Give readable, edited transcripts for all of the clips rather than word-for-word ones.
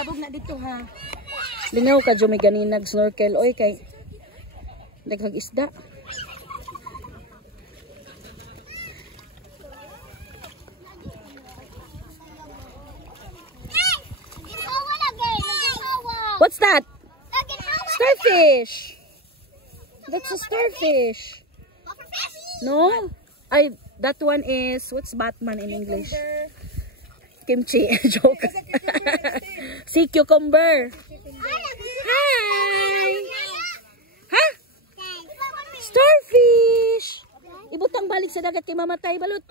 Labog na dito ha. Lingaw ka jud may ganinag snorkel oy kay daghang isda. What's that? Starfish. That's a starfish. No? That one is, what's Batman in English? Kimchi. Joke. Sea cucumber. Hi! Ha? Starfish! Ibutang balik sa dagat kay mamatay balot.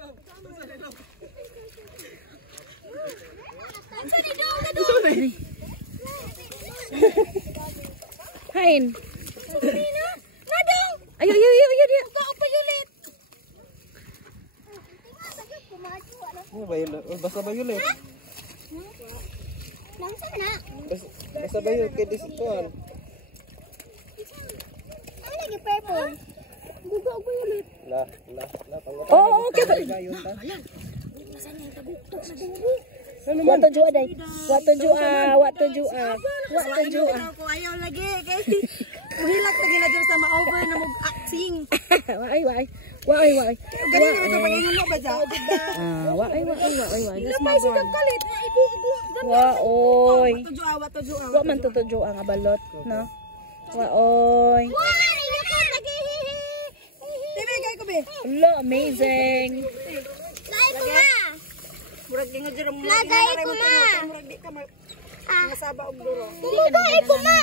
Hain. Nadong. Ayo. Oh, basa ba yun eh? Basa ba yun? Kaya disituan. Ano lagi purple? Gugo ko yun. Oh, okay. What to do day? What to do? Ayaw lagi kay hilak lagi na dito sa ma-over na mag-acting. Wai. Ganun ito pag inuno ba dyan? Wai. Lamay sa kalit. Waoy. What to do? Wa man tutujo ang abalot, no? Waoy. Tibigay ko be. Hello, amazing. Lagay ko ma. Murag dinga jero mo. Lagay ko ma. Murag di ka masaba og duro. Lagay ko ma.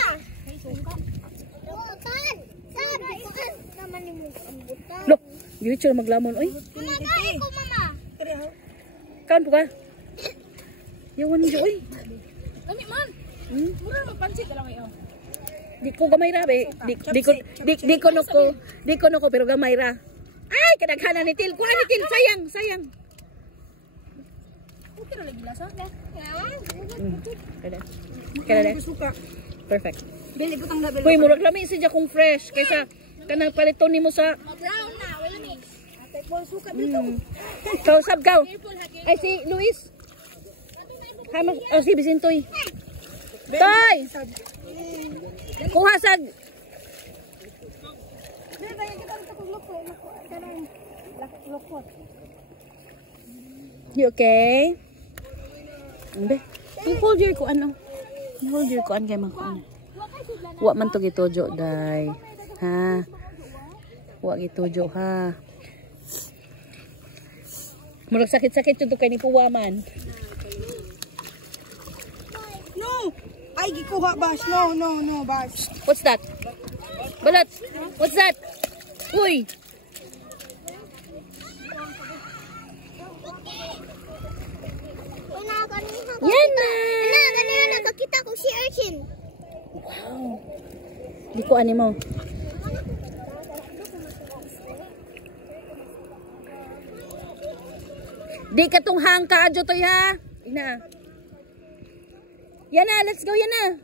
Look, YouTube maglamon oy. Lagay ko mama. Kaon po ka? Yawan niyo oy. Kami man. Mura mapansit lang ayo. Di ko gamay ra be. Di ko no ko pero gamay ra. Ay, kadaghanan ni Til. Kuha ni Til, sayang. Okay ra lagi lasa. Kada. Perfect. Bili ko tang label. Hoy, murag lami siya kung fresh kaysa kanang paliton nimo sa Brown na, wala ni. Ate po suka dito. Kausap ka. Ay si Luis. Hamas si Bisintoy. Toy. Kuha sad. You okay? Hindi. Hold your ko ano? Hold your ko an kay man ko ano. Wa man to gitojo day. Ha. Wa gitojo ha. Murag sakit-sakit jud to kay ni puwaman. No. Ay gikuha bas. No bas. What's that? Balat. What's that? Uy. Yan na. Ganina nakakita ko si urchin. Wow. Di ko ani mo. Di ka tong hangka adyo toy ha. Ina. Yan na, let's go yan na.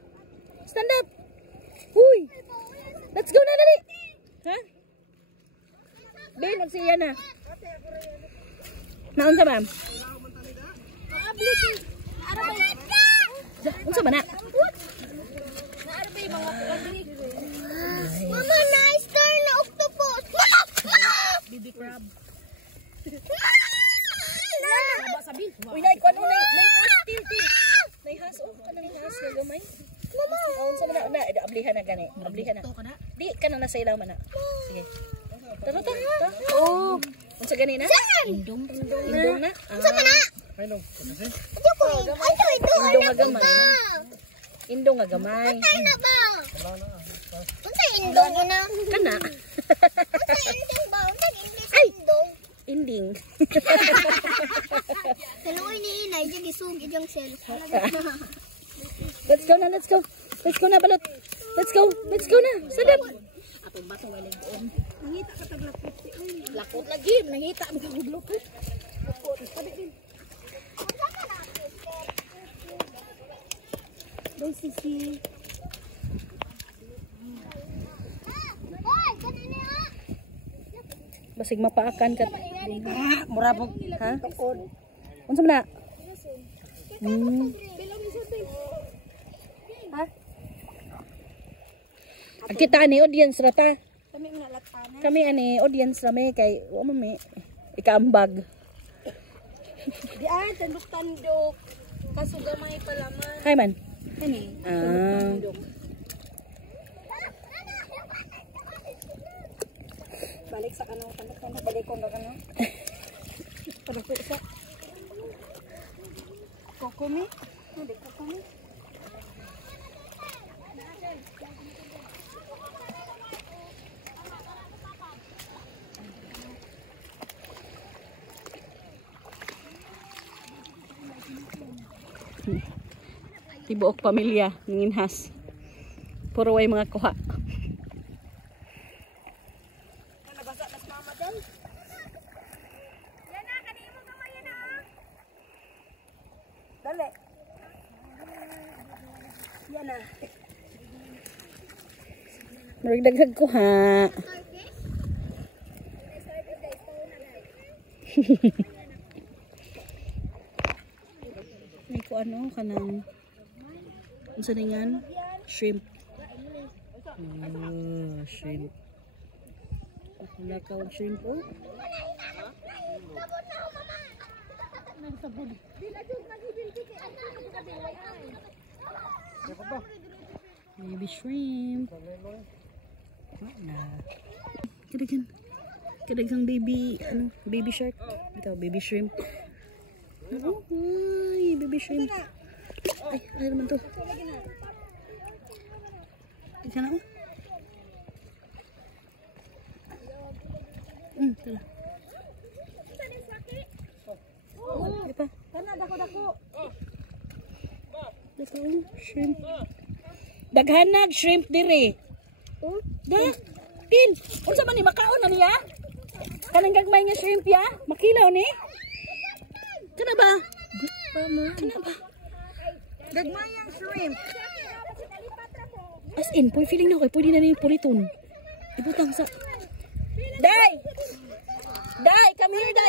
Stand up. Huy. Let's go na dali. Ha? Bilog siya na. Naon sa ma'am? Unsa ba na? Mama, nice turn na octopus. Baby crab. Uy, Nay ko ano nay still. Nay has oh kanang has nga gamay. Mama, unsa ba na ablihan na gani. Ablihan na. Di kanang nasa ilaw man na. Sige. Tara. Oh. Unsa gani na? Indong na. Unsa man na? Ano? Indong nga gamay. Indong nga gamay. Tay na ba? Unsa indong ina? Kana. Unsa indong ba? Unsa indong? Ending. Kaluoy ni inay jud isug ijong cell. Let's go na balot. Let's go na. Sadap. Atong bato wala doon. Nangita ka tag lakot. Lakot lagi, nangita mo kag lakot. Lakot, sabi din. Doy sisi. Basig mapaakan ka. Murabog. Ha? Unsa man na? Kita ni audience rata. Kami nalatanan. Kami ani audience rame kay wa man may ikaambag. Di ay tanduk-tanduk. Kaso gamay pa laman. Hay man. Kani. Balik sa kanang tanduk-tanduk. Balik ko na kanang. Parang ko isa. Kokumi. Hindi kokumi. Tibuok pamilya ninginhas. Puro way mga kuha. Nabasa na si mama dyan. Yan na, kanina mo kamay yan na. Dali. Yan na. Maragdaghag kuha. May ko ano kanang unsa ningan shrimp. Shrimp. Wala ka og shrimp oh. Baby shrimp. Wala. Kadagang baby ano, baby shark. Ito baby shrimp. Oh, ay, baby shrimp. Ay, ano naman to? Ika na oh. Tala. Di pa? Dako. Dako, shrimp. Daghanag shrimp dire. Dah. Tin, unsa man ni makaon na niya? Kanang gagmay nga shrimp ya? Makilaw ni? Kana ba? Kana ba? Gagmayang shrimp. As in, poy feeling na ko, pwede na ni puriton. Ibutang sa... Day! Day! Come here, Day!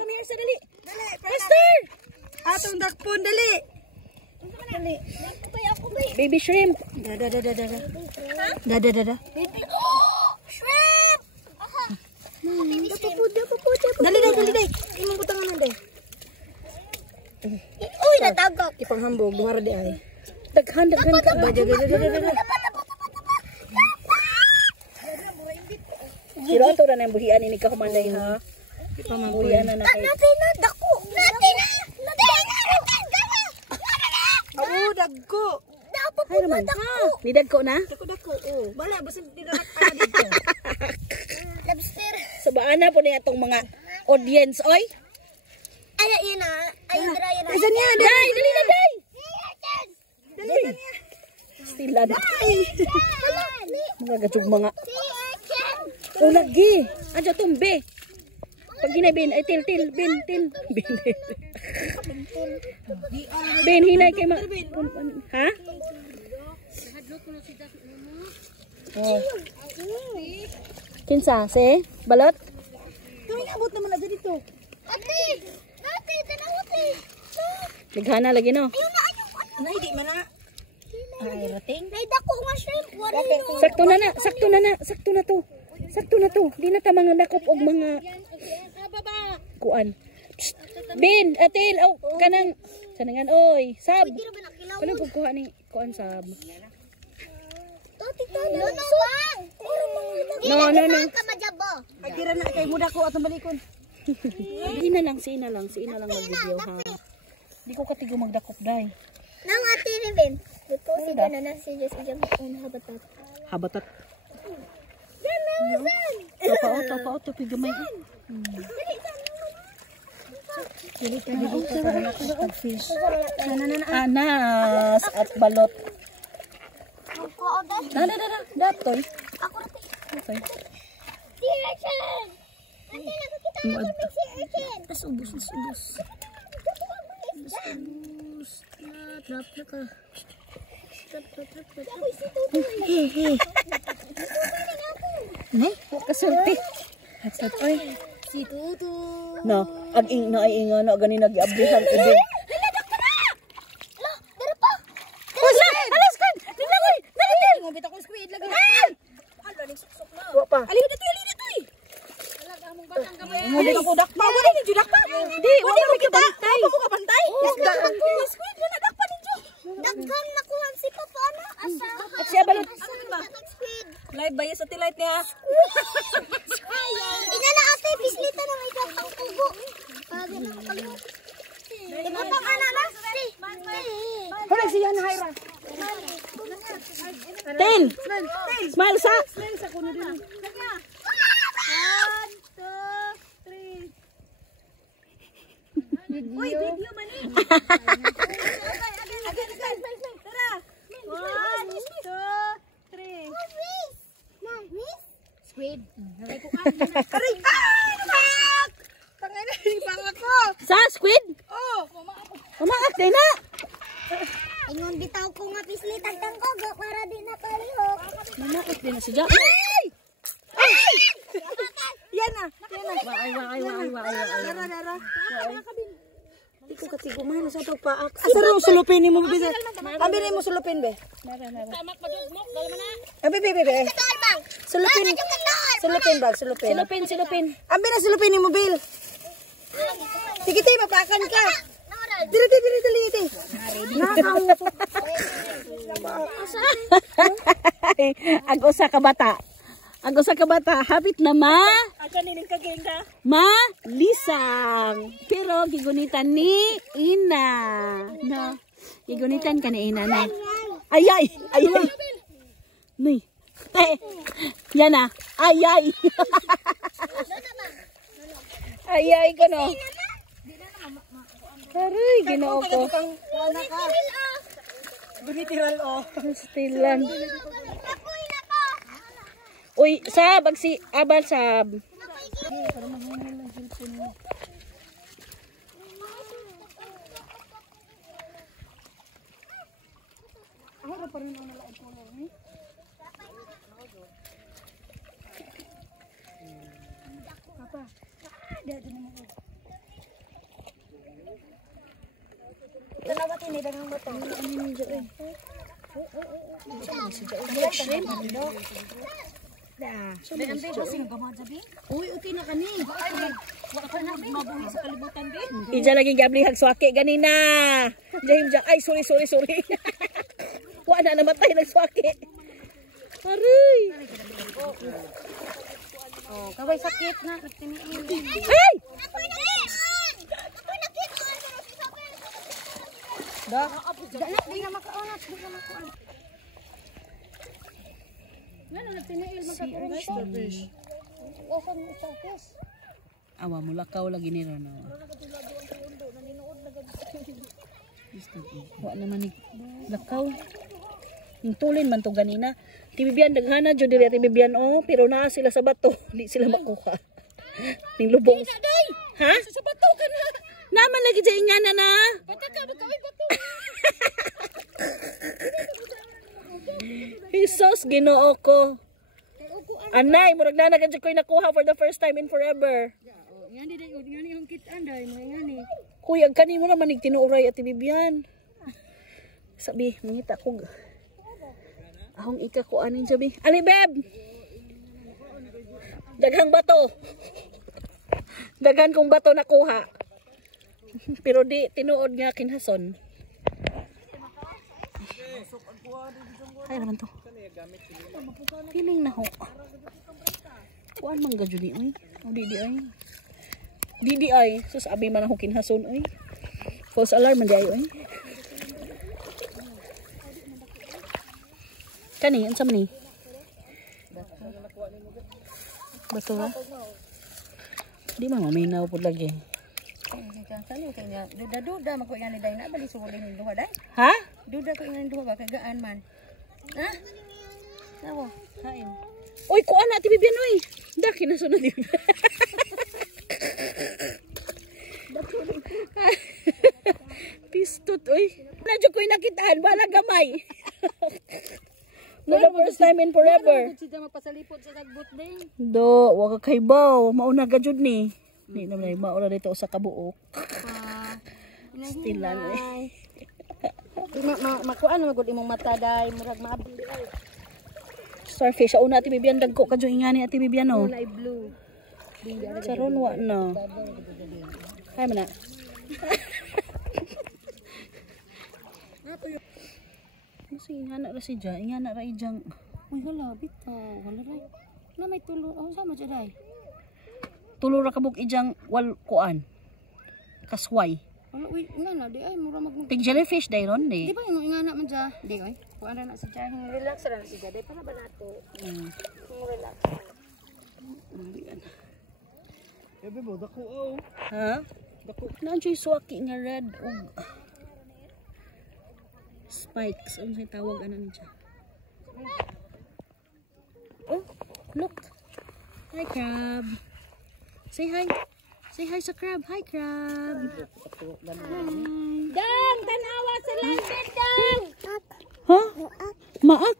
Come here, sa dali! Esther! Atong dakpon, dali! Dali. Baby shrimp! Dada. Shrimp! Dali. Imong butangan na, day. Uy, natagak. Ipanghambog, dumara di ay. Daghan. Dada. Siro ato na ng buhian ini kahumanday ha. Buhian na kay. Dako. Dagko. Hay naman. Ni dagko na? Dako. Oh, bala basta dinarak pa dito. Lobster. Sabaana po ni atong mga audience oy. Ay, yun na. Ayun na. Isa niya, Day! Dali na, Day! Dali na niya. Stilan. Mga gajog mga. O, lagi. Adya tumbe. Pag hinay, bin. Ay, til. Bin. Bin, hinay kay ma... Ha? Oh. Kinsa, se? Balot? Kami abot naman na dito. Ate, tanawat eh. Lighana lagi no. Nay, di man na. Ay, rating. Nay, dako nga shrimp. Sakto na to. Di na ta mga nakop og mga kuan. Psst. Bin, atil, oh, kanang saningan oy, sab. Kanang pagkuha ni kuan sab. No. Ay, tira na kay muda ko atong balikon. Ina lang mag-video ha. Di ko katigo magdakop day. Nang ate ni Ben. Dito si Ganana si Jessica habatat. Habatat. Ganawasan. Topa o pigamay. Anas at balot. Datoy. Okay. Ubus. Trap na ka. Ne? Kasulti. Hatsat oy. Si Tutu. No, aging na ay inga na gani nag-ablihan ide. Hala, doktora! Lo, dara pa. Alas kan. Dili. Ngobit ako squid lagi. nakuha si Papa na. Asa? At siya balot. Live ba yung satellite niya? Inala ate, bislita na may kapang kubo. Kapang anak na. Huli siya na Hyra. Ten. Smile sa. Uy, video man eh. Tara. 1, 2, 3. Squid. Aray! Tangay na, ibang ako. Sa squid. Oh, Mamaak din na. Ingon bitaw ko nga pislit ang tangkog para di na palihok. Mamaak din na si Jack. yan na. Waay. Dara. Hindi ko kasi gumana sa pagpaak. Asa rin sulupin mo, bisa. Abi rin mo sulupin, be. Abi, be. Sulupin. Sulupin ba? Sulupin. Silupin. Abi na sulupin mo, Bill. Sige, tayo, mapakan ka. Dili. Ag usa ka bata. Habit na lisang. Pero gigunitan ni ina. No. Gigunitan ka ni ina na. Ayay. Ni. Yan na. Ayay. Ayay ko no. Aray, ginoo ko. Binitiral, oh. Stilan. Uy, sab, abal sab. Ija lagi gabli hag swake ganina. Jahim ay sorry. Wa na namatay nag swake. Aray. Oh, kaway sakit na. Ay! Di na makaunat. Awa mo lakaw lagi ni Rana. Wa naman ni lakaw. Yung tulin man to ganina. Tibibian daghana jud diri tibibian oh, pero naa sila sa bato, di sila makuha. Ning lubong. Ha? Sa bato ka na. Naman lagi sa inya na. Pataka ba kami bato? Jesus, Ginoo ko. Anay, murag na nagad ko'y nakuha for the first time in forever. Ngani ang kitaan dai mo ngani. Kuy, ang kani mo naman tinuuray at tibibian. Sabi, mangita ko. Ahong ika ko anin sabi. Ali, beb! Daghang bato. Daghan kong bato nakuha. Pero di, tinuod nga kinhason. Ay naman to. Piling na ho. Kuan man gadyo ni ay. O di ay. Sus abi man ako kinhason ay. False alarm man di ay ay. Kani, unsa man ni? Bato ha? Di man maminaw pud lagi. Kani kay nga duda mako yan ni day na bali sugod ni duha day. Ha? Duda ko yan duha ba kagaan man. Ha? Nawa, kain. Uy, kuan na tibibian oy. Daki na sunod di. Pistot oy. Nadyo ko'y nakitaan bala gamay. For the first time in forever. Sida mapasalipod sa sagbot din. Do, wa ka kay baw, mauna gajud ni. Ni naman mauna dito sa kabuok. Stilan eh. Makuan magud imong mata day murag maabli ay. Starfish, sa una ati bibiyan dagko kadyo ingani ati bibiyan no. Kulay blue. Charon wa na. Hay man na. Kasi ingana ra si Jai, ingana ra ijang. Uy, hala, bitaw. Hala, ray. Na may tulo. Oh, sama dyan, ray. Tulo ra kabuk ijang wal kuan. Kasway. Hala, uy, nga na. Di ay, mura Tig jellyfish dayron Di di. ba yung ingana man dyan? Di, oy. Kuha na si dyan. Relax na si dyan. Di, para ba nato? Relax. Ebe mo, dako oh. Ha? Nandiyo yung swaki nga red og spikes. Ano sa'yo tawag ano niya? Oh, look. Hi, crab. Say hi. Say hi sa crab. Hi, crab. Dang, tanawa sa langit, dang. Ha? Maak?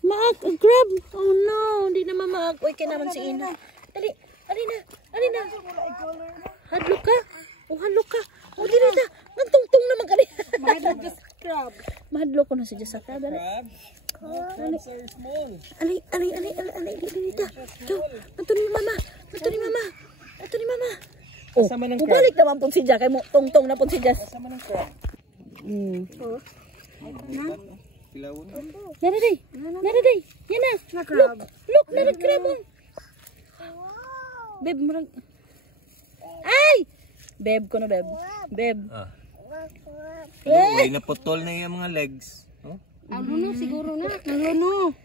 Maak ang crab. Oh no, hindi naman maak. Uy, kaya naman si Ina. Dali, alina, alina. Hadlok ka. Oh, hadlok ka. Oh, di na. Nagtungtong naman ka rin. Mahadlok ko na si Jessa crab. Dali. Crabs are small. Alay, dito. Ito, ito ni mama. Ito ni mama. Ito ni mama. Oh, Kasama ng crab. balik naman po si Jess. Kaya mo, tungtong na po si Jess. Kasama ng crab. Pilawon. Nara day. Yan na. Look, nara crab. Beb, marag... Ay! Beb ko na, beb. Beb. Ah. Uy, naputol na yung mga legs. Oh? Luno, siguro na. Luno.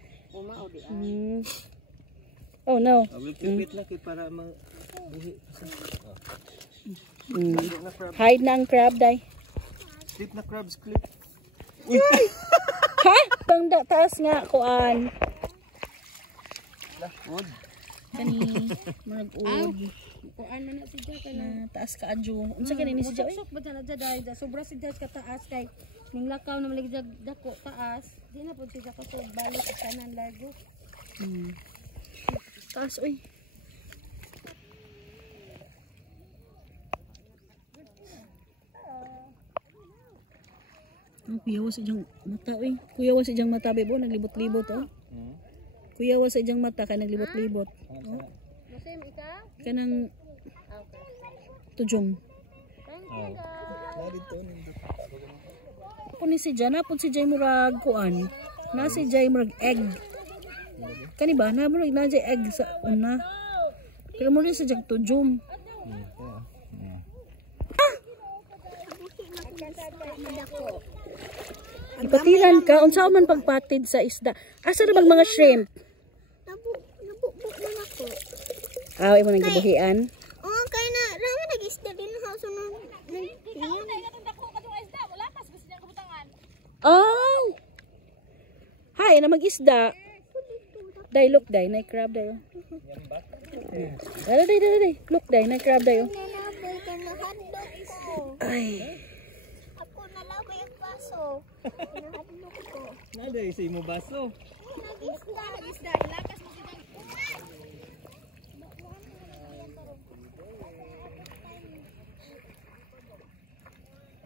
Oh no. Wait lang para buhi. Hide na ang crab, day. Clip na crabs, clip. Ha? Tangda, taas nga, kuan. Wood. Kani, marag ud. Kuan na si dyan. Na taas ka adyo. Unsa kani ni si Joy? Sok ba dyan na dyan? Sobra si dyan ka taas kay ning lakaw na malig dako taas. Di na po siya kasi balik sa kanan lago. Taas, uy. Oh, kuyawa sa iyang mata, uy. Kuyawa sa iyang mata, bebo. Naglibot-libot, oh. Kuyawa sa iyang mata, kaya naglibot-libot. Oh. Masim ika? Kanang tujong. Puni si Jay, napon si Jay murag kuan. Na si Jay murag egg. Kani ba? Na murag na Jay egg sa una. Pero murag si Jay tujong. Ipatilan ka, unsa man pagpatid sa isda. Asa na bang mga shrimp? Nabukbuk man ako. Away mo nang gibuhian. Oh, kaya na, rama nag-isda din ha. Sunod. Oh! Hay, na mag-isda. Day, look, day. Na crab, day. Day. Look, day. Na crab, day. Nalabay ka na hotdog ko. Ay. Ako nalabay ang baso. Nahadlok ko. Nada, isa mo baso. Nag-isda. Ilakas mo si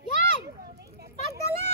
Yan! Pagdali!